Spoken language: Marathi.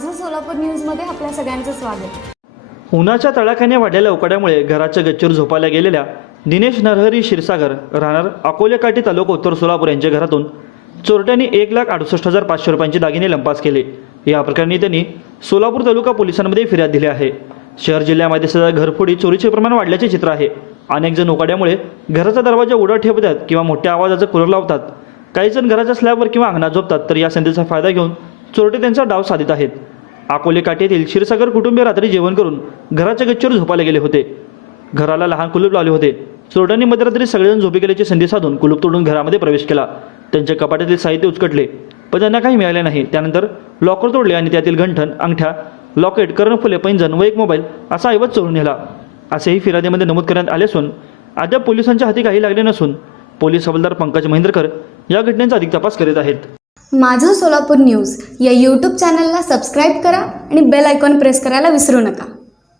माझं सोलापूर न्यूजमध्ये आपल्या सगळ्यांचं स्वागत। उन्हाच्या तडाख्याने वाढलेल्या उकाड्यामुळे घराच्या गच्चीवर झोपायला गेलेल्या दिनेश नरहरी क्षीरसागर राहणार अकोले काठी तालुका उत्तर सोलापूर यांच्या घरातून चोरट्यांनी 1,68,500 रुपयांचे दागिने लंपास केले। या प्रकरणी त्यांनी सोलापूर तालुका पोलिसांमध्ये फिर्याद दिली आहे। शहर जिल्ह्यामध्ये सध्या घरफोडी चोरीचे प्रमाण वाढल्याचे चित्र आहे। अनेक जण उकाड्यामुळे घराचा दरवाजा उघडा ठेवतात किंवा मोठ्या आवाजाचा कूलर लावतात। काही जण घराच्या स्लॅबवर किंवा अंगणात झोपतात, तर या संधीचा फायदा घेऊन चोरटे त्यांचा डाव साधित आहेत। अकोले काठीतील क्षीरसागर कुटुंबीय रात्री जेवण करून घराच्या गच्चीवर झोपायला गेले होते। घराला लहान कुलूप लावले होते। चोरट्यांनी मध्यरात्री सगळेजण झोपी गेल्याची संधी साधून कुलूप तोडून घरामध्ये प्रवेश केला। त्यांच्या कपाटातील साहित्य उचकटले, पण त्यांना काही मिळाले नाही। त्यानंतर लॉकर तोडले आणि त्यातील गंठण, अंगठ्या, लॉकेट, कर्णफुले, पैंजण व एक मोबाईल असा ऐवज चोरून नेला, असेही फिर्यादीमध्ये नमूद करण्यात आले असून अद्याप पोलिसांच्या हाती काही लागले नसून पोलीस हवालदार पंकज महेंद्रकर या घटनेचा अधिक तपास करीत आहेत। माझं सोलापूर न्यूज या यूट्यूब चॅनलला सबस्क्राईब करा आणि बेल आयकॉन प्रेस करायला विसरू नका।